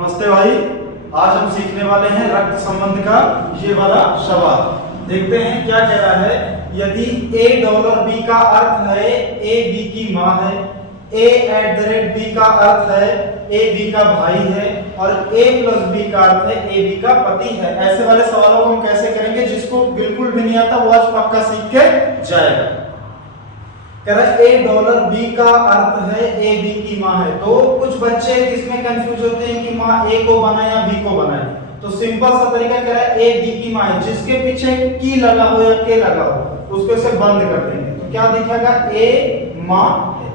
नमस्ते भाई। आज हम सीखने वाले हैं रक्त संबंध का ये वाला सवाल। देखते हैं क्या कह रहा है। यदि $a का अर्थ है a b की माँ है, a@b का अर्थ है a b का भाई है और a + b का अर्थ है a b का पति है। ऐसे वाले सवालों को हम कैसे करेंगे? जिसको बिल्कुल भी नहीं आता वो आज पक्का सीख के जाएगा। कह रहा है $a का अर्थ है a b की माँ है। तो कुछ बच्चे इसमें कंफ्यूज होते हैं कि माँ a को बनाए या b को बनाए। तो सिंपल सा तरीका कह रहा है a b की माँ है, जिसके पीछे की लगा हो या के लगा हो उसको से बंद कर देंगे तो क्या दिखेगा? a माँ है।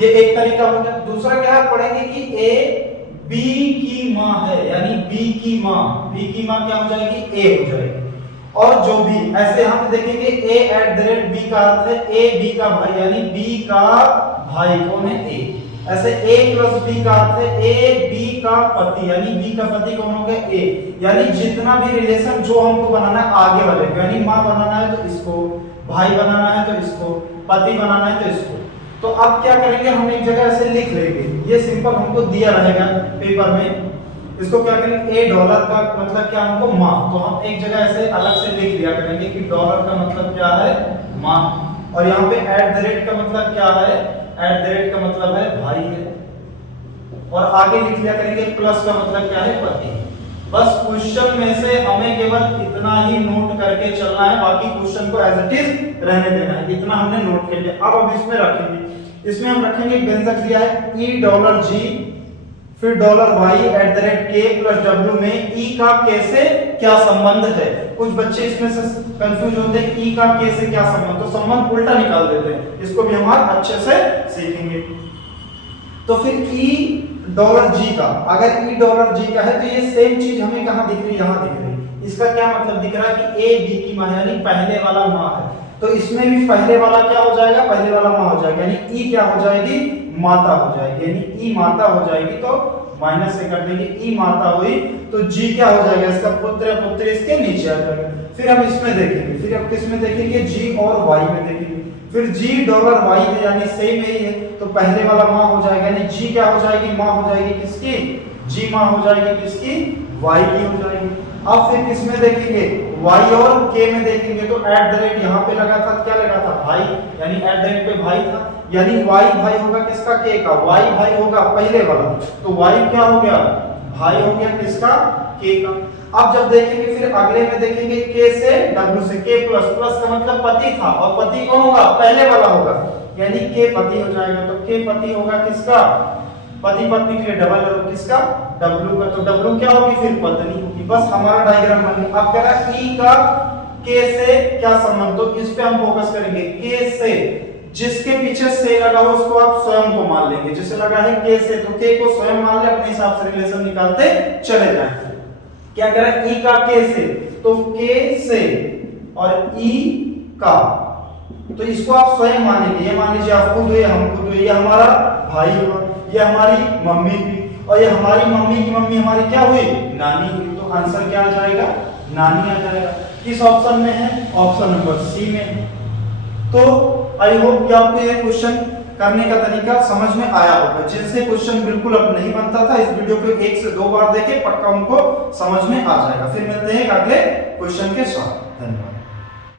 ये एक तरीका हो गया। दूसरा क्या पढ़ेंगे कि a b की माँ है, यानी b की माँ क्या हो जाएगी? a हो जाएगी। और जो भी ऐसे हम देखेंगे a@b का अर्थ है a b का भाई, यानी b का भाई कौन है? a। ऐसे a + b का अर्थ है a b का पति, यानी b का पति कौन हो गया? a। यानी जितना भी रिलेशन जो हमको बनाना है आगे वाले को, यानी माँ बनाना है तो इसको, भाई बनाना है तो इसको, पति बनाना है तो इसको। तो अब क्या करेंगे, हम एक जगह ऐसे लिख लेंगे। ये सिंपल हमको दिया रहेगा पेपर में। इसको क्या करेंगे? $a का मतलब क्या हमको? माँ। तो हम एक जगह ऐसे अलग से लिख लिया करेंगे कि डॉलर का मतलब क्या है? माँ। और यहाँ पे @ का मतलब क्या है? @ का मतलब है भाई है। और आगे लिख लिया करेंगे प्लस का मतलब क्या है? पति। बस क्वेश्चन में से हमें केवल इतना ही नोट करके चलना है, बाकी क्वेश्चन को एज इट इज रहने देना है। इतना हमने नोट कर लिया। अब इसमें रखेंगे, इसमें हम रखेंगे व्यंजक दिया है $e फिर $y@k + w में e का k से क्या संबंध है। कुछ बच्चे इसमें से कंफ्यूज होते हैं e का k से क्या संबंध, तो संबंध उल्टा निकाल देते हैं। इसको भी हम अच्छे से सीखेंगे। तो फिर $g का, अगर $g का है तो ये सेम चीज हमें कहां दिख रही है? यहां दिख रही है। इसका क्या मतलब दिख रहा है कि a b की मां यानी पहले वाला मां है, तो इसमें भी पहले वाला क्या हो जाएगा? पहले वाला मां हो जाएगा, यानी e क्या हो जाएगी? माता हो जाएगी, यानी e माता हो जाएगी। तो माइनस से कर देंगे, e माता हुई तो g क्या हो जाएगा? इसका पुत्र या पुत्री इसके नीचे आ जाएगा। फिर हम इसमें देखेंगे, फिर अब किसमें देखेंगे? g और y में देखेंगे। फिर $y है यानी सेम ही है, तो पहले वाला मां हो जाएगा, यानी g क्या हो जाएगी? मां हो जाएगी किसकी? g मां हो जाएगी किसकी? y की हो जाएगी। अब फिर किसमें देखेंगे? y और k में देखेंगे तो @ यहाँ पे लगा था, क्या लगा था? भाई, यानी @ पे भाई था, यानी y भाई होगा किसका? k का। y भाई होगा पहले वाला, तो y क्या हो गया? भाई हो गया किसका? k का। अब जब देखेंगे फिर अगले में देखेंगे k से w से, k प्लस का मतलब पति था, और पति कौन होगा? पहले वाला होगा, यानी k पति हो जाएगा। तो k पति होगा किसका? पति पत्नी के लिए डबल हो किसका? w का। तो w क्या होगी? फिर पत्नी होगी। बस हमारा डायग्राम बन गया। अब कह रहा है e का k से क्या संबंध, तो इस पे हम फोकस करेंगे। k से, जिसके पीछे से लगा हो उसको आप स्वयं को मान लेंगे। जैसे लगा है k से, तो k को स्वयं मान ले, अपने हिसाब से रिलेशन निकालते चले जाएं। क्या कह रहा है? e का k से, तो k से और e का, तो इसको आप स्वयं मानेंगे। ये मान लीजिए आप खुद हुए, हम खुद हुए, ये हमारा भाई हुआ, ये हमारी मम्मी हुई, और ये हमारी मम्मी की मम्मी हमारी क्या हुई? नानी हुई। तो आंसर क्या आ जाएगा? नानी आ जाएगा। किस ऑप्शन में है? ऑप्शन नंबर सी में है। तो आई होप कि आपको ये क्वेश्चन करने का तरीका समझ में आया होगा। जिनसे क्वेश्चन बिल्कुल अब नहीं बनता था, इस वीडियो को 1 से 2 बार देखें, पक्का उनको समझ में आ जाएगा। फिर मिलते हैं अगले क्वेश्चन के साथ। धन्यवाद।